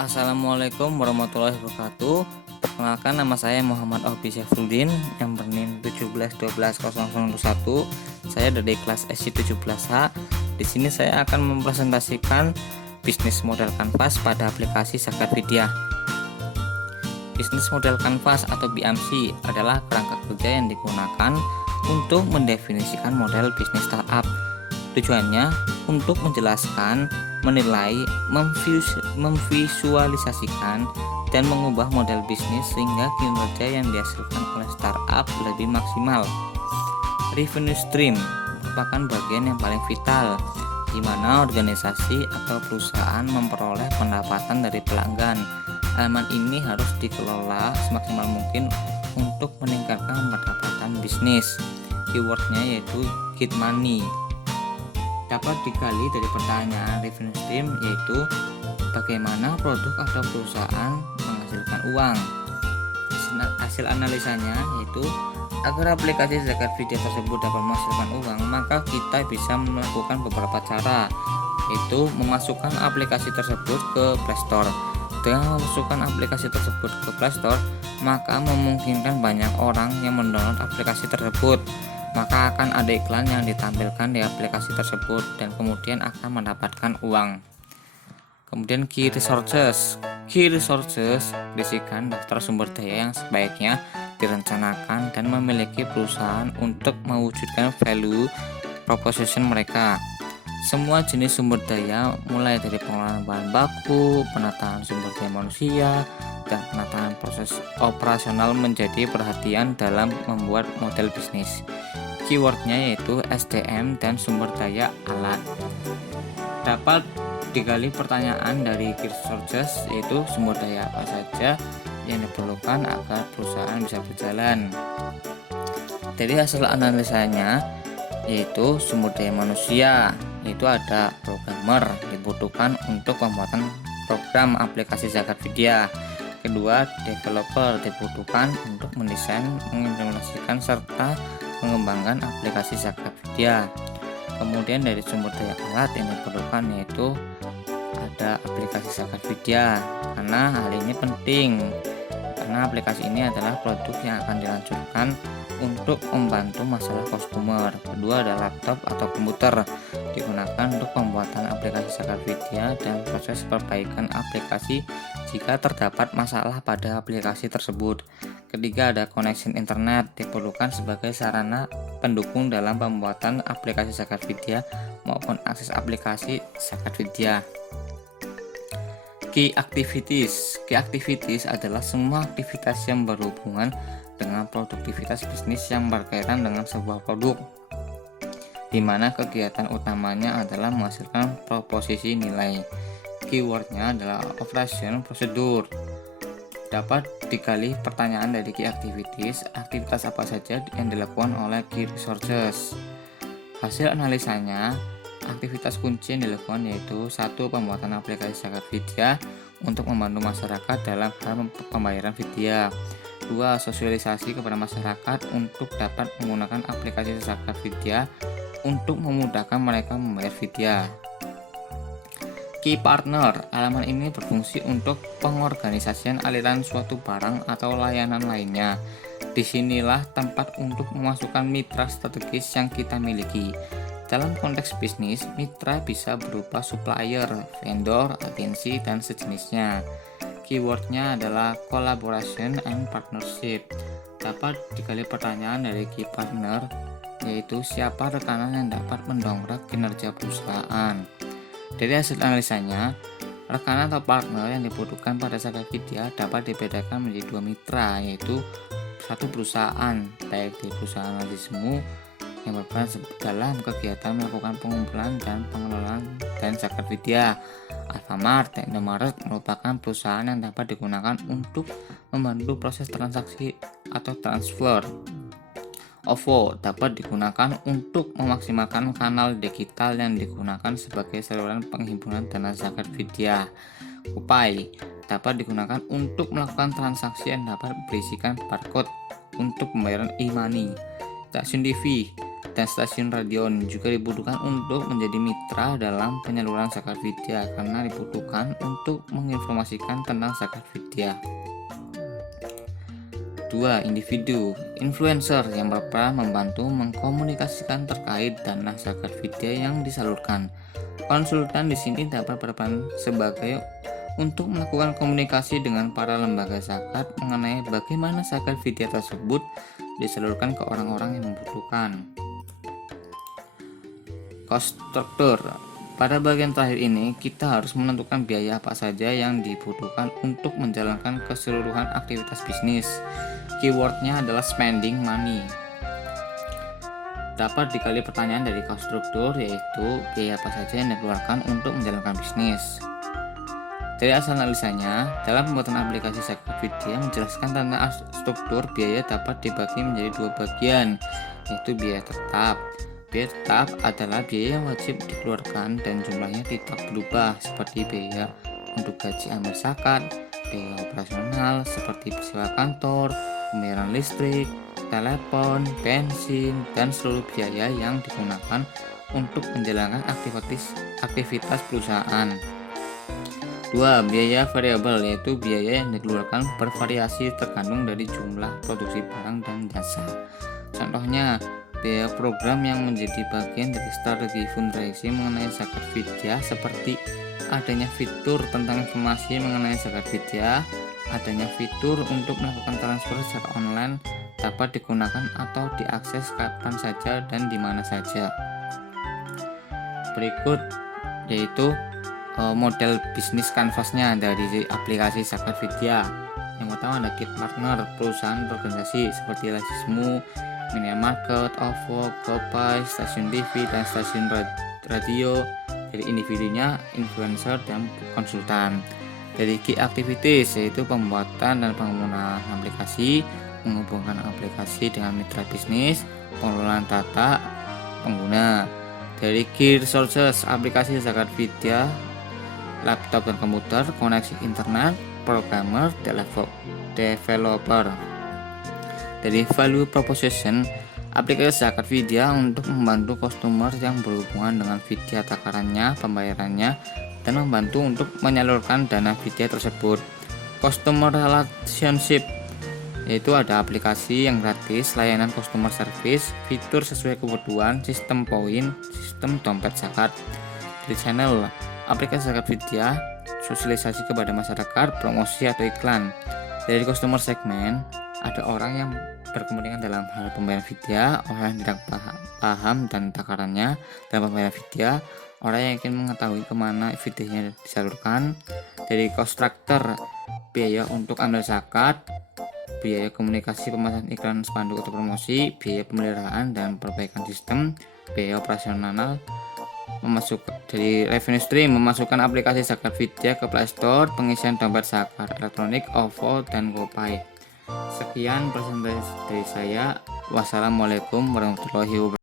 Assalamualaikum warahmatullahi wabarakatuh. Perkenalkan, nama saya Muhammad Obi Syafruddin yang berNIM 17120001. Saya dari kelas SC17H. Di sini saya akan mempresentasikan bisnis model kanvas pada aplikasi Zakat Vidya. Bisnis model kanvas atau BMC adalah kerangka kerja yang digunakan untuk mendefinisikan model bisnis startup. Tujuannya untuk menjelaskan, menilai, memvisualisasikan, dan mengubah model bisnis sehingga kinerja yang dihasilkan oleh startup lebih maksimal. Revenue stream merupakan bagian yang paling vital di mana organisasi atau perusahaan memperoleh pendapatan dari pelanggan. Elemen ini harus dikelola semaksimal mungkin untuk meningkatkan pendapatan bisnis. Keywordnya yaitu get money. Dapat digali dari pertanyaan revenue stream, yaitu bagaimana produk atau perusahaan menghasilkan uang. Hasil analisanya yaitu agar aplikasi Zakat Vidya tersebut dapat menghasilkan uang, maka kita bisa melakukan beberapa cara, yaitu memasukkan aplikasi tersebut ke Play Store. Dengan memasukkan aplikasi tersebut ke Play Store, maka memungkinkan banyak orang yang mendownload aplikasi tersebut. Maka akan ada iklan yang ditampilkan di aplikasi tersebut dan kemudian akan mendapatkan uang. Kemudian key resources berisikan daftar sumber daya yang sebaiknya direncanakan dan memiliki perusahaan untuk mewujudkan value proposition mereka. Semua jenis sumber daya mulai dari pengelolaan bahan baku, penataan sumber daya manusia, dan penataan proses operasional menjadi perhatian dalam membuat model bisnis. Keywordnya yaitu SDM dan sumber daya alat. Dapat digali pertanyaan dari key resources, yaitu sumber daya apa saja yang diperlukan agar perusahaan bisa berjalan. Dari hasil analisanya yaitu sumber daya manusia, yaitu ada programmer dibutuhkan untuk pembuatan program aplikasi Zakat Vidya. Kedua, developer dibutuhkan untuk mendesain, mengimplementasikan serta mengembangkan aplikasi Zakat Vidya. Kemudian dari sumber daya alat yang diperlukan yaitu ada aplikasi Zakat Vidya, karena hal ini penting karena aplikasi ini adalah produk yang akan diluncurkan untuk membantu masalah customer. Kedua ada laptop atau komputer digunakan untuk pembuatan aplikasi Zakat Vidya dan proses perbaikan aplikasi jika terdapat masalah pada aplikasi tersebut. Ketiga ada connection internet diperlukan sebagai sarana pendukung dalam pembuatan aplikasi Zakat Vidya maupun akses aplikasi Zakat Vidya. Key activities adalah semua aktivitas yang berhubungan dengan produktivitas bisnis yang berkaitan dengan sebuah produk, di mana kegiatan utamanya adalah menghasilkan proposisi nilai. Keywordnya adalah operation prosedur. Dapat digali pertanyaan dari key activities, aktivitas apa saja yang dilakukan oleh key resources. Hasil analisanya, aktivitas kunci yang dilakukan yaitu 1. Pembuatan aplikasi Zakat Vidya untuk membantu masyarakat dalam hal pembayaran vidya. 2. Sosialisasi kepada masyarakat untuk dapat menggunakan aplikasi Zakat Vidya untuk memudahkan mereka membayar vidya. Key partner, elemen ini berfungsi untuk pengorganisasian aliran suatu barang atau layanan lainnya. Disinilah tempat untuk memasukkan mitra strategis yang kita miliki. Dalam konteks bisnis, mitra bisa berupa supplier, vendor, agensi, dan sejenisnya. Keywordnya adalah collaboration and partnership. Dapat digali pertanyaan dari key partner, yaitu siapa rekanan yang dapat mendongkrak kinerja perusahaan. Dari hasil analisanya, rekanan atau partner yang dibutuhkan pada Zakat Vidya dapat dibedakan menjadi 2 mitra, yaitu 1 perusahaan, baik di perusahaan semu yang berperan dalam kegiatan melakukan pengumpulan dan pengelolaan dan Zakat Vidya. Alfamart dan Indomaret merupakan perusahaan yang dapat digunakan untuk membantu proses transaksi atau transfer. OVO dapat digunakan untuk memaksimalkan kanal digital yang digunakan sebagai saluran penghimpunan dana Zakat Vidya. Kupai dapat digunakan untuk melakukan transaksi yang dapat berisikan barcode untuk pembayaran e-money. Stasiun TV dan stasiun radio juga dibutuhkan untuk menjadi mitra dalam penyaluran zakat fidyah karena dibutuhkan untuk menginformasikan tentang zakat fidyah. 2. Individu influencer yang berperan membantu mengkomunikasikan terkait dana zakat fidyah yang disalurkan. Konsultan di sini dapat berperan sebagai untuk melakukan komunikasi dengan para lembaga zakat mengenai bagaimana zakat fidyah tersebut disalurkan ke orang-orang yang membutuhkan. Cost structure. Pada bagian terakhir ini, kita harus menentukan biaya apa saja yang dibutuhkan untuk menjalankan keseluruhan aktivitas bisnis. Keywordnya adalah spending money. Dapat dikali pertanyaan dari cost structure, yaitu biaya apa saja yang dikeluarkan untuk menjalankan bisnis. Dari asal analisanya, dalam pembuatan aplikasi zakat fidyah menjelaskan tentang struktur biaya dapat dibagi menjadi dua bagian, yaitu biaya tetap. Biaya tetap adalah biaya yang wajib dikeluarkan dan jumlahnya tidak berubah, seperti biaya untuk gaji amil zakat, biaya operasional seperti sewa kantor, pembayaran listrik, telepon, bensin, dan seluruh biaya yang digunakan untuk menjalankan aktivitas perusahaan. 2. Biaya variabel, yaitu biaya yang dikeluarkan bervariasi tergantung dari jumlah produksi barang dan jasa. Contohnya, biaya program yang menjadi bagian dari strategi fundraising mengenai zakat fidyah seperti adanya fitur tentang informasi mengenai zakat fidyah, adanya fitur untuk melakukan transfer secara online dapat digunakan atau diakses kapan saja dan di mana saja. Berikut yaitu model bisnis kanvasnya dari aplikasi zakat fidyah. Yang pertama ada kit partner, perusahaan organisasi seperti Lasismu, Minimarket, OVO, GoPay, stasiun TV, dan stasiun radio. Dari individunya, influencer, dan konsultan. Dari key activities, yaitu pembuatan dan penggunaan aplikasi, menghubungkan aplikasi dengan mitra bisnis, pengelolaan data pengguna. Dari key resources, aplikasi zakat fidyah, laptop dan komputer, koneksi internet, programmer, developer. Dari value proposition, aplikasi zakat fidyah untuk membantu customer yang berhubungan dengan fidyah takarannya, pembayarannya, dan membantu untuk menyalurkan dana fidyah tersebut. Customer relationship, yaitu ada aplikasi yang gratis, layanan customer service, fitur sesuai kebutuhan, sistem poin, sistem dompet zakat. Dari channel, aplikasi zakat fidyah, sosialisasi kepada masyarakat, promosi atau iklan. Dari customer segment, ada orang yang berkepentingan dalam hal pembayaran fidyah, orang yang tidak paham dan takarannya dalam pembayaran fidyah, orang yang ingin mengetahui kemana fidyahnya disalurkan. Dari cost structure, biaya untuk ambil zakat, biaya komunikasi pemasangan iklan spanduk atau promosi, biaya pemeliharaan dan perbaikan sistem, biaya operasional. Dari revenue stream, memasukkan aplikasi zakat fidyah ke Play Store, pengisian dompet zakat elektronik, OVO, dan GoPay. Sekian presentasi dari saya. Wassalamualaikum warahmatullahi wabarakatuh.